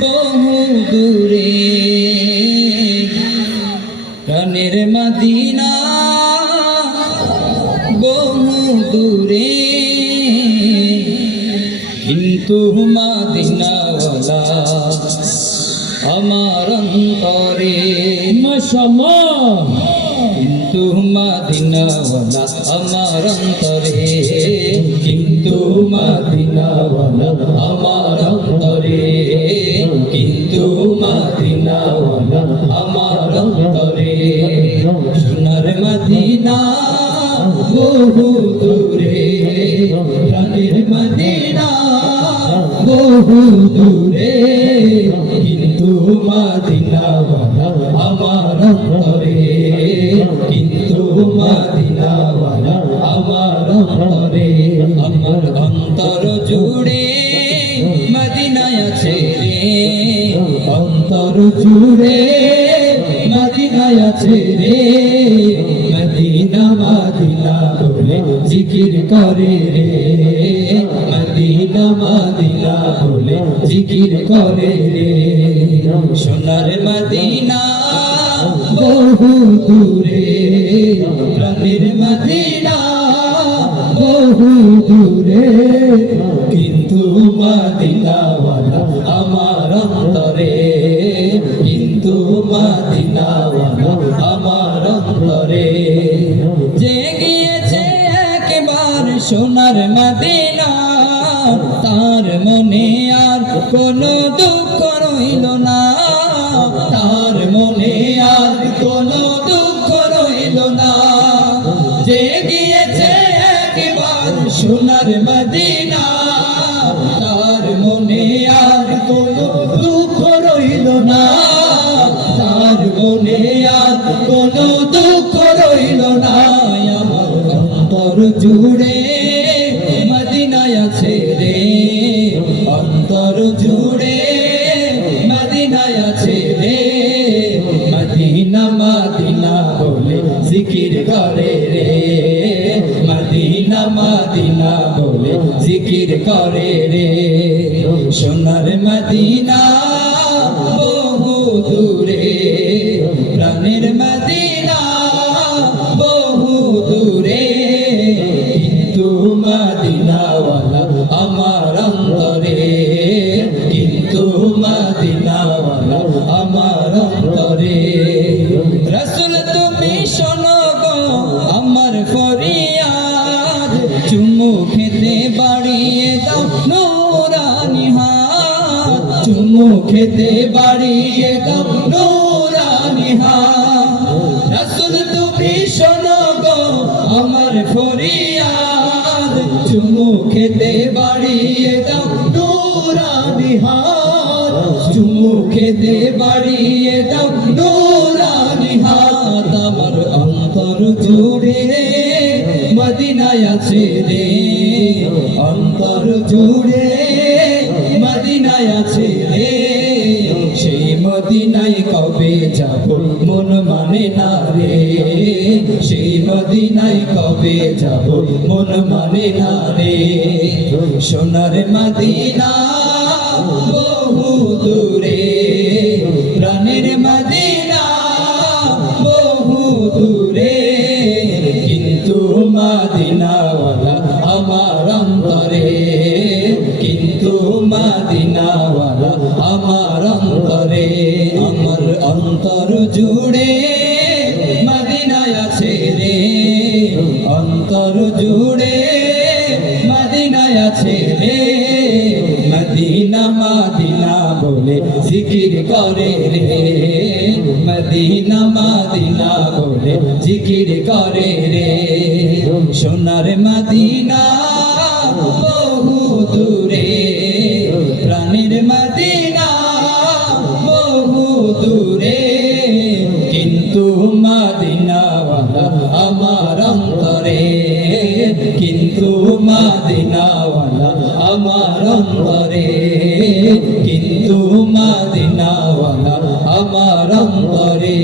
বহু দূরে প্রাণের মদিনা বহু দূরে কিন্তু মদিনাওয়ালা আমার অন্তরে মাশাআল্লাহ কিন্তু মদিনাওয়ালা আমার অন্তরে কিন্তু মদিনাওয়ালা আমার অন্তরে কিন্তু মদিনাওয়ালা আমার অন্তরে সোনার মদিনা বহু দূরে প্রাণের মদিনা বহু দূরে কিন্তু মদিনাওয়ালা আমার অন্তরে কিন্তু মদিনাওয়ালা আমার অন্তরে আমার অন্তর জুড়ে মদিনায় আছে রে অন্তর জুড়ে মদিনায় আছে রে মদিনা মদিনা বলে জিকির করে রে মদিনা মদিনা বলে জিকির করে রে সোনার মদিনা বহু দূরে প্রাণের মদিনা বহু দূরে কিন্তু মদিনাওয়ালা আমার অন্তরে কিন্তু মদিনাওয়ালা আমার অন্তরে যে গিয়েছে একবার সোনার মদিনা তার মনে আর কোনো দুঃখ রইল না তার মনে আর কোনো দুঃখ রইল না যে গিয়েছে একবার সোনার মদিনা তার মনে আর কোনো দুঃখ রইল না তার মনে আর কোনো দুঃখ রইল না আমার অন্তর জুড়ে মদিনায় আছে রে অন্তর জুড়ে মদিনায় আছে রে মদিনা মদিনা বলে জিকির করে রে মদিনা মদিনা বলে জিকির করে রে সোনার মদিনা বহু দূরে প্রাণের মদিনা বহু দূরে কিন্তু মদিনাওয়ালা আমার অন্তরে কিন্তু মদিনাওয়ালা আমার অন্তরে রাসূল তুমি শোনো গো আমার ফরিয়াদ চুমু খেতে বাড়িয়ে দাও নূরানি হাত চুমু খেতে বাড়িয়ে দাও নূরানি হাত রাসূল তুমি শোনো গো আমার ফরিয়াদ চুমু খেতে বাড়িয়ে দাও নূরানি হাত চুমু খেতে বাড়িয়ে দাও নূরানি হাত আমার অন্তর জুড়ে মদিনায় আছে রে অন্তর জুড়ে মদিনায় আছে রে সেই মদিনায় কবে যাব মন মানে না রে সেই মদিনায় কবে যাব মন মানে না রে সোনার মদিনা বহু দূরে প্রাণের মদিনা বহু দূরে কিন্তু মদিনাওয়ালা আমার অন্তরে কিন্তু মদিনাওয়ালা আমার অন্তরে আমার অন্তর জুড়ে মদিনায় আছে রে অন্তর জুড়ে মদিনায় আছে রে মদিনা মদিনা বলে জিকির করে রে মদিনা মদিনা বলে জিকির করে রে সোনার মদিনা বহু দূরে প্রাণের মদিনা বহু দূরে কিন্তু মদিনাওয়ালা আমার অন্তরে কিন্তু মদিনাওয়ালা আমার অন্তরে কিন্তু মদিনাওয়ালা আমার অন্তরে